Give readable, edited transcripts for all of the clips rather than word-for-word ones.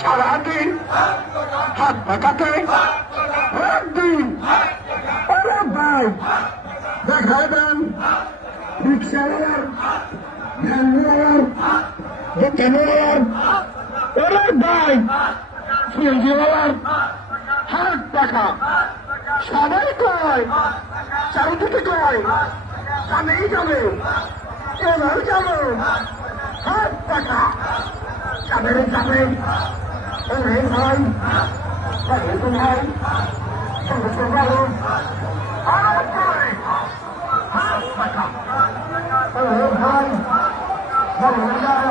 সারাদিন হাত পাকাতে একদিন ওরে ভাই দেখায় দেন রিক্সাওয়ালার ভ্যানওয়ালার দোকানওয়ালার ওরে ভাই সিএনজিওয়ালার হাত পাকা সবাই কয় চারিদিকে কয় সামনেই যাবে এবার যাবো হাত পাকা যাবে যাবে ওরে ভাই ভাই সমস্ত ভালো হাত পাকা ওরে ভাই ভালো যাও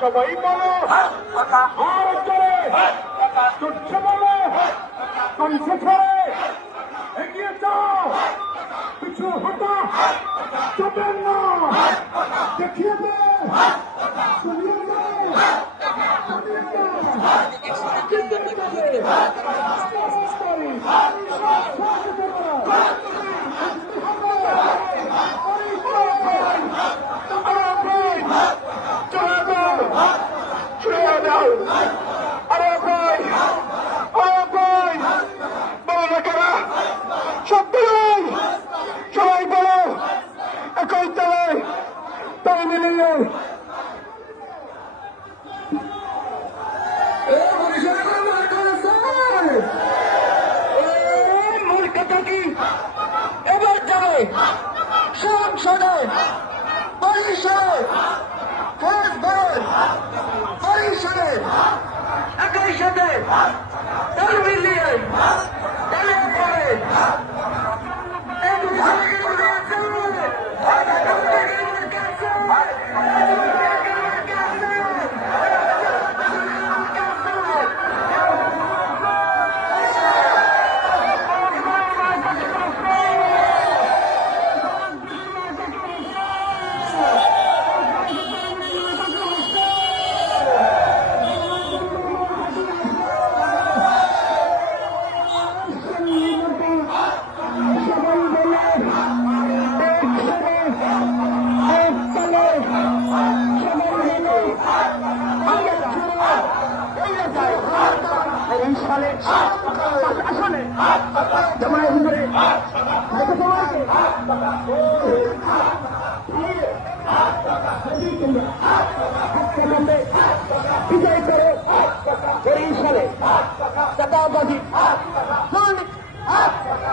সবাই বলো আর চলে তুচ্ছ বলো কণ্ঠ ছড়ে এগিয়ে যাও পিছু হটা চবেন না দেখিয়ে দে শুনিয়ে দে শুনিয়ে দে সত্যি সবাই বলো একই তলায় তাই মিলিয়ে মূল কথা কি এবার যাবে সংসদে পরিষদ পরিষদে একই সাথে তাল মিলিয়ে তালে পড়ে সালে আসলে জামাই হুজুরে বিজয় করে এই সালে চাঁদাবাজি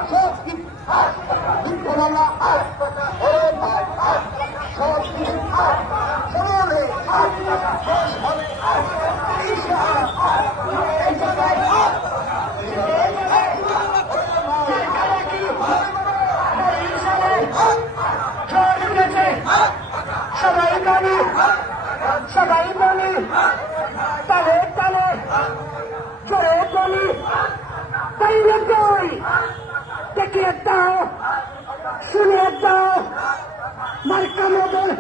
সব কিছু সবাই বলি তালে তালে জোরে বলি তাইলে কই দেখিয়ে দাও শুনিয়ে দাও মার্কা মডেল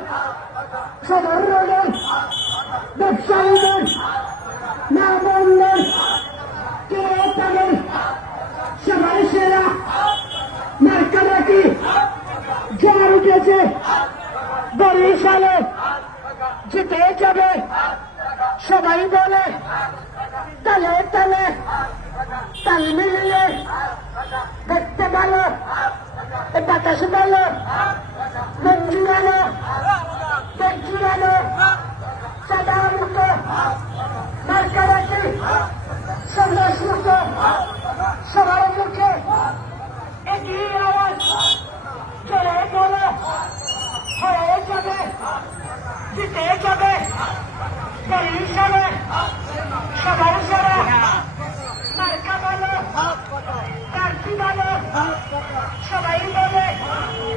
সবার রোডের ব্যবসায়ীদের না বললেন ক্রেতাদের সবার সেরা মার্কা নাকি যার উঠেছে বরিশালে জিতে যাবে সবাই বলে তালে তালে তাল মিলিয়ে দেখতে ভালো বাতাস ভালো জুড়ানো সাদা মুক্ত মার্কারাকি সন্ন্যাস মুক্ত সবার মুখে একই আওয়াজ চলে বলো হয়ে যাবে জিতে যাবে বরিশালে সবার সারা